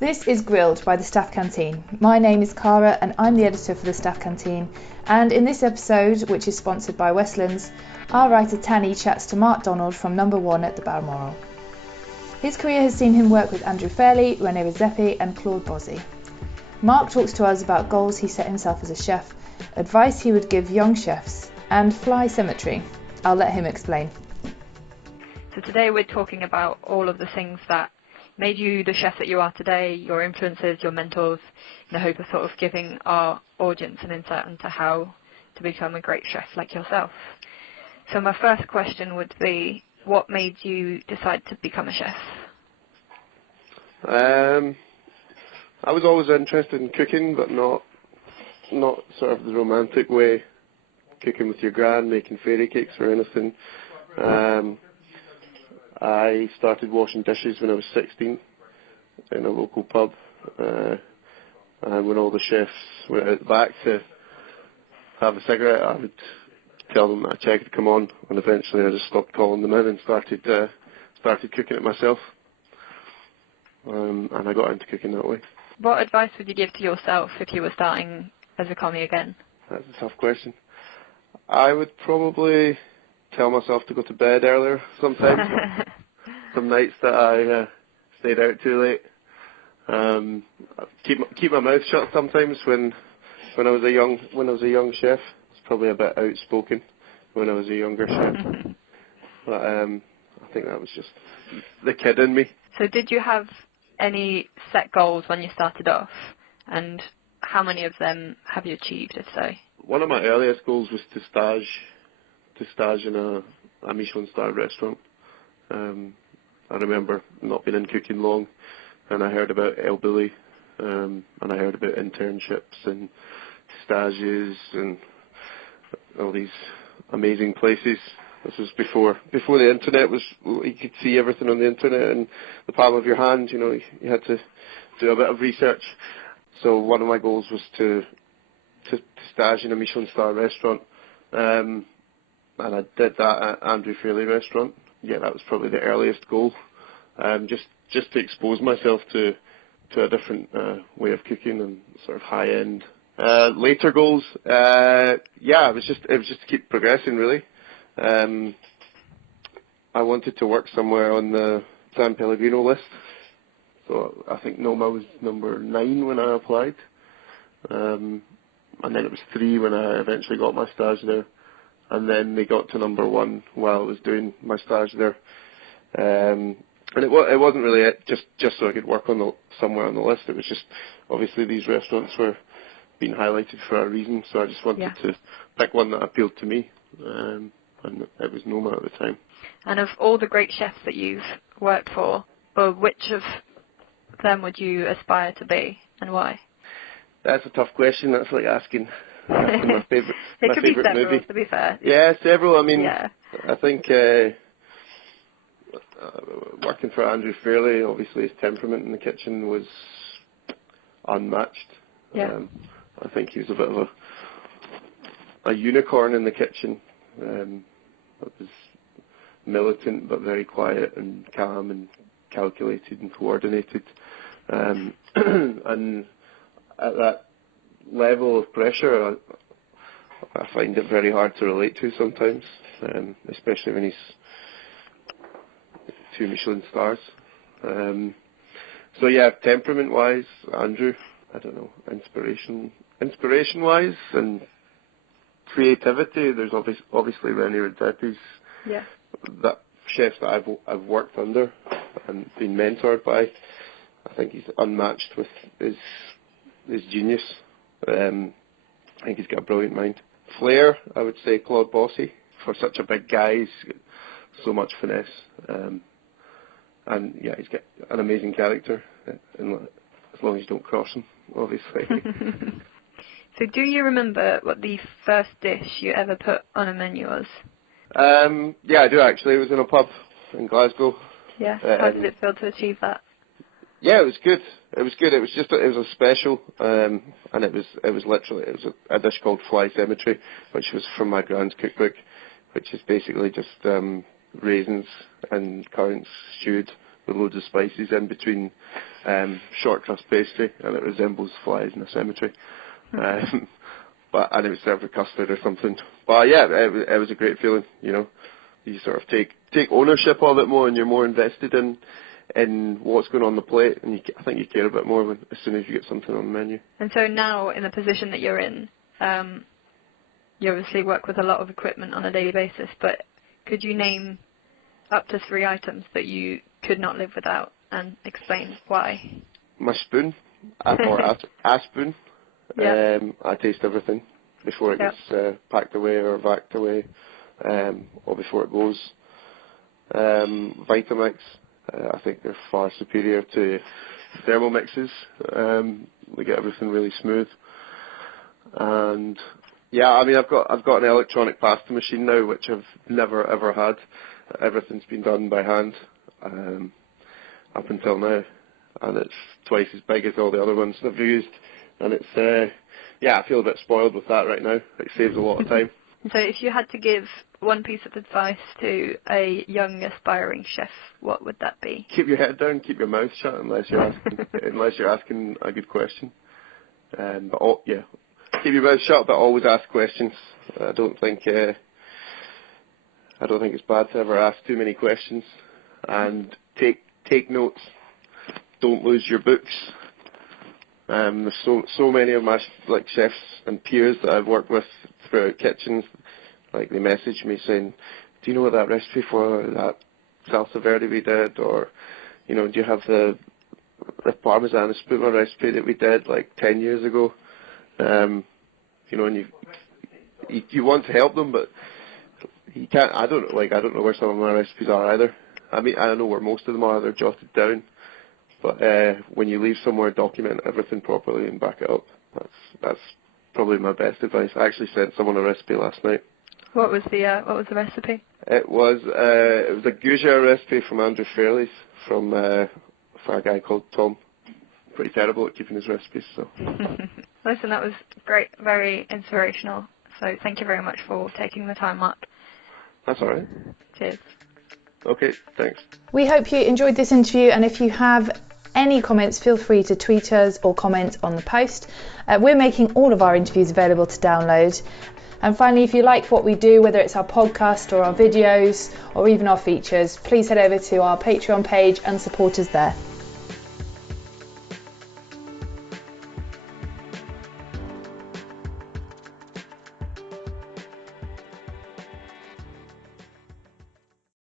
This is Grilled by the Staff Canteen. My name is Cara and I'm the editor for the Staff Canteen, and in this episode, which is sponsored by Westlands, our writer Tanny chats to Mark Donald from Number One at the Balmoral. His career has seen him work with Andrew Fairlie, René Redzepi and Claude Bozzi. Mark talks to us about goals he set himself as a chef, advice he would give young chefs, and fly symmetry. I'll let him explain. So today we're talking about all of the things that made you the chef that you are today, your influences, your mentors, in the hope of sort of giving our audience an insight into how to become a great chef like yourself. So my first question would be, what made you decide to become a chef? I was always interested in cooking, but not sort of the romantic way, cooking with your gran, making fairy cakes or anything. I started washing dishes when I was 16 in a local pub, and when all the chefs went out the back to have a cigarette, I would tell them that a check had come on, and eventually I just stopped calling them in and started cooking it myself, and I got into cooking that way. What advice would you give to yourself if you were starting as a commie again? That's a tough question. I would probably tell myself to go to bed earlier sometimes. Some nights that I stayed out too late. Keep my mouth shut sometimes when I was a young chef. It's probably a bit outspoken when I was a younger chef. But I think that was just the kid in me. So did you have any set goals when you started off, and how many of them have you achieved, if so? One of my earliest goals was to stage in a Michelin-starred restaurant. I remember not being in cooking long, and I heard about El Bulli, and I heard about internships and stages and all these amazing places. This was before the internet was. You could see everything on the internet in the palm of your hand. You know, you had to do a bit of research. So one of my goals was to stage in a Michelin-starred restaurant. And I did that at Andrew Fairlie restaurant. Yeah, that was probably the earliest goal. Just to expose myself to a different way of cooking and sort of high end. Later goals, it was just to keep progressing really. I wanted to work somewhere on the San Pellegrino list. So I think Noma was number 9 when I applied. And then it was 3 when I eventually got my stage there. And then they got to number 1 while I was doing my stage there. And it wasn't really it, just so I could work on somewhere on the list. It was just, obviously these restaurants were being highlighted for a reason, so I just wanted to pick one that appealed to me. And it was Noma at the time. And of all the great chefs that you've worked for, which of them would you aspire to be, and why? That's a tough question. That's like asking my favourite It could be several, movie. to be fair. Yeah, several. I mean, I think working for Andrew Fairlie, obviously his temperament in the kitchen was unmatched. Yeah. I think he was a bit of a unicorn in the kitchen. That was militant but very quiet and calm and calculated and coordinated. And at that level of pressure, I find it very hard to relate to sometimes, especially when he's 2 Michelin stars. So yeah, temperament-wise, Andrew, I don't know, inspiration-wise and creativity, there's obviously René Redzepi's. Yeah. That chefs that I've worked under and been mentored by, I think he's unmatched with his genius. I think he's got a brilliant mind. Flair, I would say Claude Bozzi. For such a big guy, he's got so much finesse. And yeah, he's got an amazing character, as long as you don't cross him, obviously. So do you remember what the first dish you ever put on a menu was? Yeah, I do actually. It was in a pub in Glasgow. Yeah. How did it feel to achieve that? Yeah, it was good. It was good. It was a special, and it was literally a dish called Fly Cemetery, which was from my grand's cookbook, which is basically just raisins and currants stewed with loads of spices in between short crust pastry, and it resembles flies in a cemetery. And it was served with custard or something. But yeah, it was a great feeling. You sort of take ownership of it more, and you're more invested in what's going on the plate, and I think you care a bit more as soon as you get something on the menu. And so now, in the position that you're in, you obviously work with a lot of equipment on a daily basis, but could you name up to 3 items that you could not live without, and explain why? My spoon, or a spoon. Yep. I taste everything before it gets packed away or vacked away, or before it goes. Vitamix, I think they're far superior to Thermomixes. They get everything really smooth. And yeah, I mean, I've got an electronic pasta machine now, which I've never ever had. Everything's been done by hand up until now, and it's twice as big as all the other ones I've used. And it's I feel a bit spoiled with that right now. It saves a lot of time. So if you had to give one piece of advice to a young aspiring chef, what would that be? Keep your head down, keep your mouth shut unless you're asking a good question. Keep your mouth shut, but always ask questions. I don't think it's bad to ever ask too many questions, and take notes. Don't lose your books. There's so many of my chefs and peers that I've worked with throughout kitchens. They message me saying, "Do you know what that recipe for that salsa verde we did?" Or, "Do you have the Parmesan espuma recipe that we did 10 years ago?" And you want to help them, but you can't. I don't know where some of my recipes are either. I mean, I know where most of them are. They're jotted down. But when you leave somewhere, document everything properly and back it up. That's probably my best advice. I actually sent someone a recipe last night. What was the recipe? It was a goujere recipe from Andrew Fairlie for a guy called Tom. Pretty terrible at keeping his recipes. So. Listen, that was great, very inspirational. So thank you very much for taking the time, Mark. That's all right. Cheers. Okay, thanks. We hope you enjoyed this interview, and if you have any comments, feel free to tweet us or comment on the post. We're making all of our interviews available to download. And finally, if you like what we do, whether it's our podcast or our videos or even our features, please head over to our Patreon page and support us there.